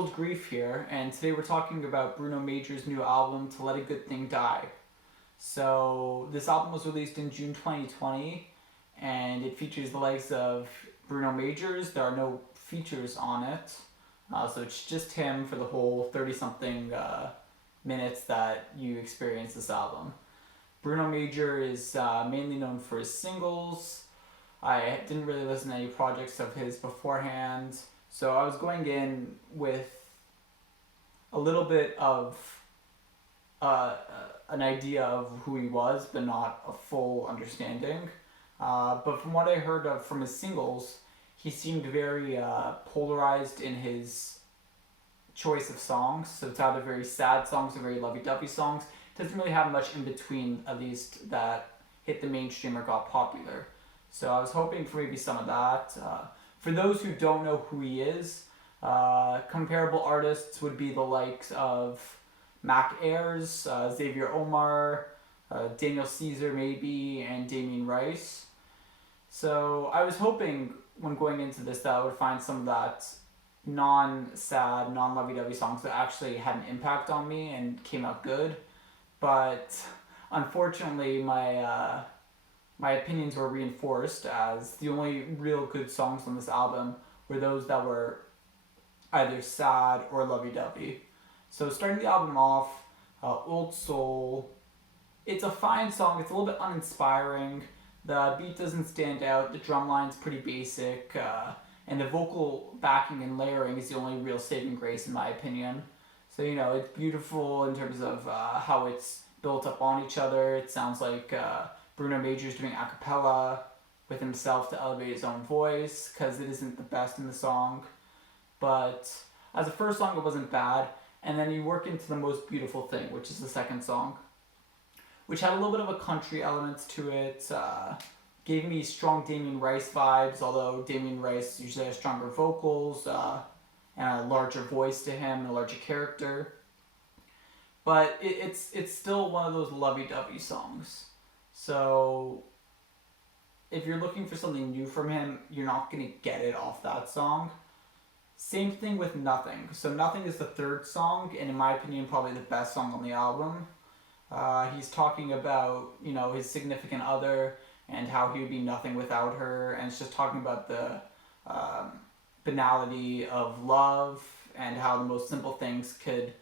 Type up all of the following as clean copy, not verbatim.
Old Grief here, and today we're talking about Bruno Major's new album, To Let a Good Thing Die. So, this album was released in June 2020, and it features the likes of Bruno Majors. There are no features on it, so it's just him for the whole 30 something minutes that you experience this album. Bruno Major is mainly known for his singles. I didn't really listen to any projects of his beforehand, so I was going in with a little bit of an idea of who he was, but not a full understanding. But from what I heard of from his singles, he seemed very polarized in his choice of songs. So it's either very sad songs or very lovey-dovey songs. Doesn't really have much in between, at least that hit the mainstream or got popular. So I was hoping for maybe some of that. For those who don't know who he is, comparable artists would be the likes of Mac Ayres, Xavier Omar, Daniel Caesar maybe, and Damien Rice. So I was hoping when going into this that I would find some of that non-sad, non-lovey-dovey songs that actually had an impact on me and came out good. But unfortunately, my opinions were reinforced, as the only real good songs on this album were those that were either sad or lovey-dovey. So starting the album off, Old Soul, it's a fine song. It's a little bit uninspiring. The beat doesn't stand out. The drum line's pretty basic. And the vocal backing and layering is the only real saving grace in my opinion. So, it's beautiful in terms of how it's built up on each other. It sounds like Bruno Major's doing a cappella with himself to elevate his own voice, because it isn't the best in the song. But as a first song, it wasn't bad. And then you work into the most beautiful thing, which is the second song, which had a little bit of a country element to it. Gave me strong Damien Rice vibes, although Damien Rice usually has stronger vocals and a larger voice to him, and a larger character. But it's still one of those lovey-dovey songs. So if you're looking for something new from him, you're not going to get it off that song. Same thing with Nothing. So Nothing is the third song, and in my opinion, probably the best song on the album. He's talking about, his significant other and how he would be nothing without her, and it's just talking about the banality of love and how the most simple things could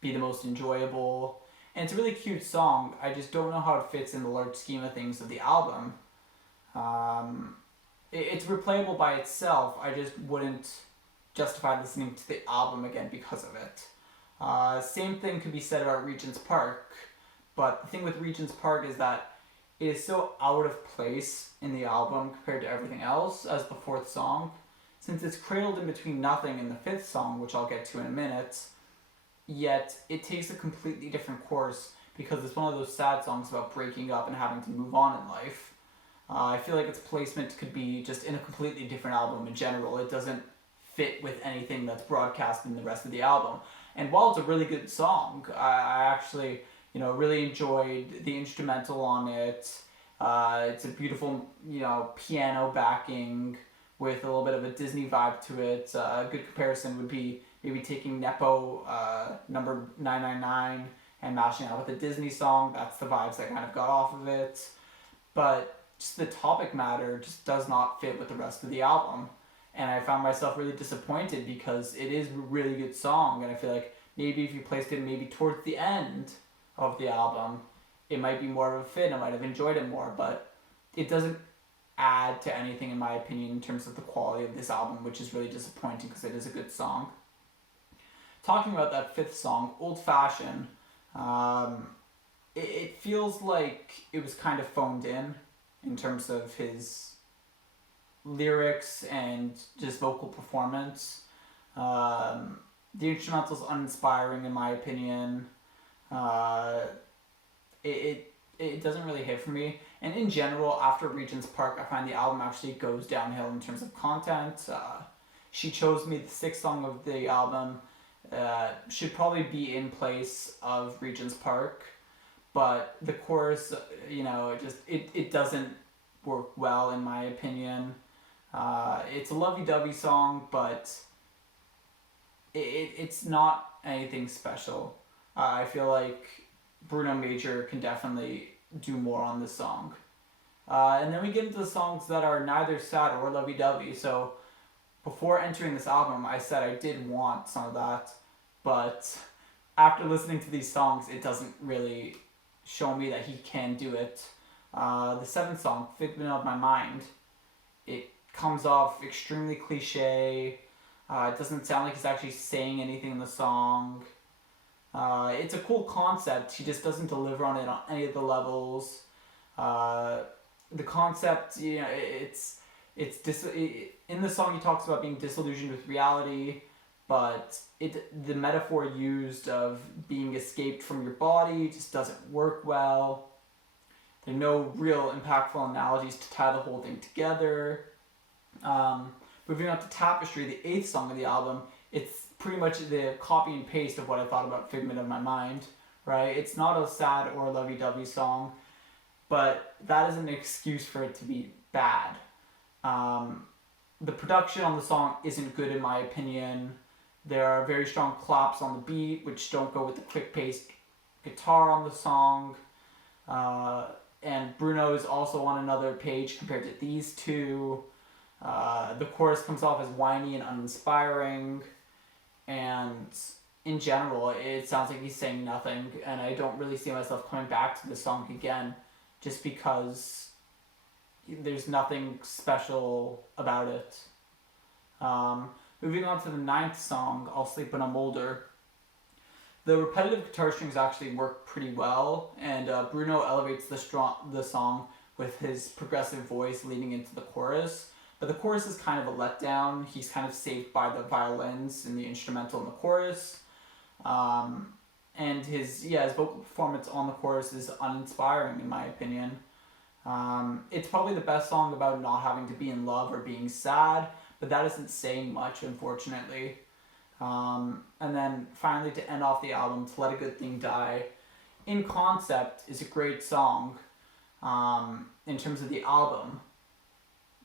be the most enjoyable. And it's a really cute song. I just don't know how it fits in the large scheme of things of the album. It's replayable by itself. I just wouldn't justify listening to the album again because of it. Same thing could be said about Regent's Park, but the thing with Regent's Park is that it is so out of place in the album compared to everything else as the fourth song. Since it's cradled in between Nothing and the fifth song, which I'll get to in a minute, yet it takes a completely different course because it's one of those sad songs about breaking up and having to move on in life. I feel like its placement could be just in a completely different album in general. It doesn't fit with anything that's broadcast in the rest of the album. And while it's a really good song, I actually really enjoyed the instrumental on it. It's a beautiful, piano backing with a little bit of a Disney vibe to it. A good comparison would be maybe taking Nepo number 999 and mashing it with a Disney song. That's the vibes I kind of got off of it. But just the topic matter just does not fit with the rest of the album. And I found myself really disappointed because it is a really good song, and I feel like maybe if you placed it maybe towards the end of the album, it might be more of a fit. I might have enjoyed it more, but it doesn't add to anything in my opinion in terms of the quality of this album, which is really disappointing because it is a good song. Talking about that fifth song, Old Fashioned, it feels like it was kind of phoned in terms of his lyrics and just vocal performance. The instrumental's uninspiring in my opinion. It doesn't really hit for me. And in general, after Regent's Park, I find the album actually goes downhill in terms of content. She Chose Me, the sixth song of the album, should probably be in place of Regent's Park. But the chorus, it doesn't work well in my opinion. It's a lovey-dovey song, but it's not anything special. I feel like Bruno Major can definitely do more on this song. And then we get into the songs that are neither sad or lovey-dovey. So before entering this album, I said I did want some of that, but after listening to these songs, it doesn't really show me that he can do it. The seventh song, Figment of My Mind, it comes off extremely cliche. It doesn't sound like he's actually saying anything in the song. It's a cool concept. He just doesn't deliver on it on any of the levels. The concept, you know, in the song he talks about being disillusioned with reality, but the metaphor used of being escaped from your body just doesn't work well. There are no real impactful analogies to tie the whole thing together. Moving on to Tapestry, the eighth song of the album, it's pretty much the copy and paste of what I thought about Figment of My Mind, right? It's not a sad or lovey-dovey song, but that is an excuse for it to be bad. The production on the song isn't good in my opinion. There are very strong claps on the beat, which don't go with the quick-paced guitar on the song. And Bruno is also on another page compared to these two. The chorus comes off as whiny and uninspiring. And in general, it sounds like he's saying nothing. And I don't really see myself coming back to the song again, just because there's nothing special about it. Moving on to the ninth song, I'll Sleep When I'm Older. The repetitive guitar strings actually work pretty well, and Bruno elevates the song with his progressive voice leading into the chorus. But the chorus is kind of a letdown. He's kind of saved by the violins and the instrumental in the chorus. And his vocal performance on the chorus is uninspiring in my opinion. It's probably the best song about not having to be in love or being sad, but that isn't saying much, unfortunately. And then finally, to end off the album, To Let a Good Thing Die, in concept, is a great song in terms of the album,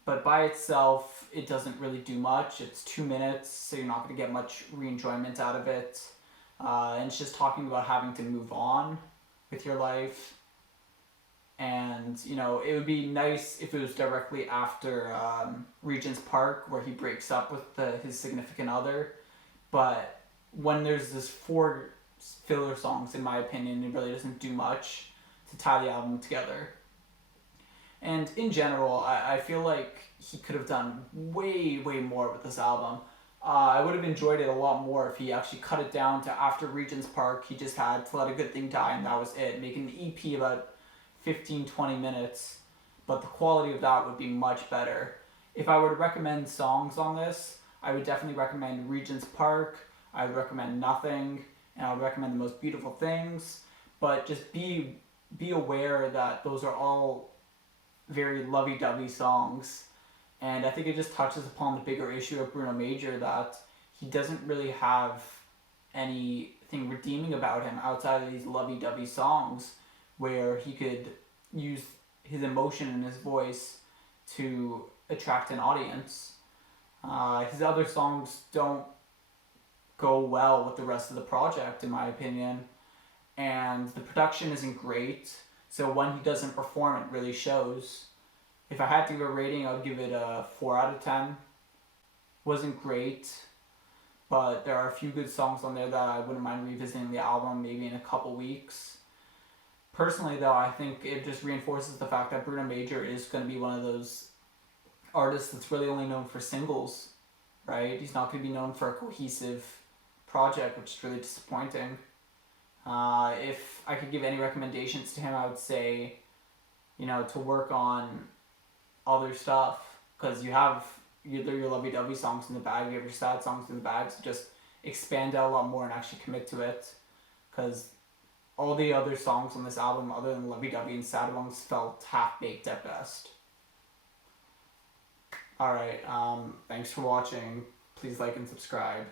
but by itself, it doesn't really do much. It's 2 minutes, so you're not going to get much re-enjoyment out of it. And it's just talking about having to move on with your life. And, you know, it would be nice if it was directly after Regent's Park, where he breaks up with his significant other. But when there's this 4 filler songs, in my opinion, it really doesn't do much to tie the album together. And in general, I feel like he could have done way more with this album. I would have enjoyed it a lot more if he actually cut it down to after Regent's Park, he just had To Let a Good Thing Die, and that was it. Making an EP about 15-20 minutes, but the quality of that would be much better. If I were to recommend songs on this, I would definitely recommend Regent's Park, I would recommend Nothing, and I would recommend The Most Beautiful Things, but just be aware that those are all very lovey-dovey songs, and I think it just touches upon the bigger issue of Bruno Major, that he doesn't really have anything redeeming about him outside of these lovey-dovey songs, where he could use his emotion and his voice to attract an audience. His other songs don't go well with the rest of the project, in my opinion, and the production isn't great, so when he doesn't perform, it really shows. If I had to give a rating, I would give it a 4 out of 10. Wasn't great, but there are a few good songs on there that I wouldn't mind revisiting the album maybe in a couple weeks. Personally, though, I think it just reinforces the fact that Bruno Major is going to be one of those artists that's really only known for singles, right? He's not going to be known for a cohesive project, which is really disappointing. If I could give any recommendations to him, I would say, you know, to work on other stuff, because you have either your lovey-dovey songs in the bag, you have your sad songs in the bag, so just expand out a lot more and actually commit to it, because all the other songs on this album, other than lovey-dovey and sad ones, felt half-baked at best. Alright, thanks for watching. Please like and subscribe.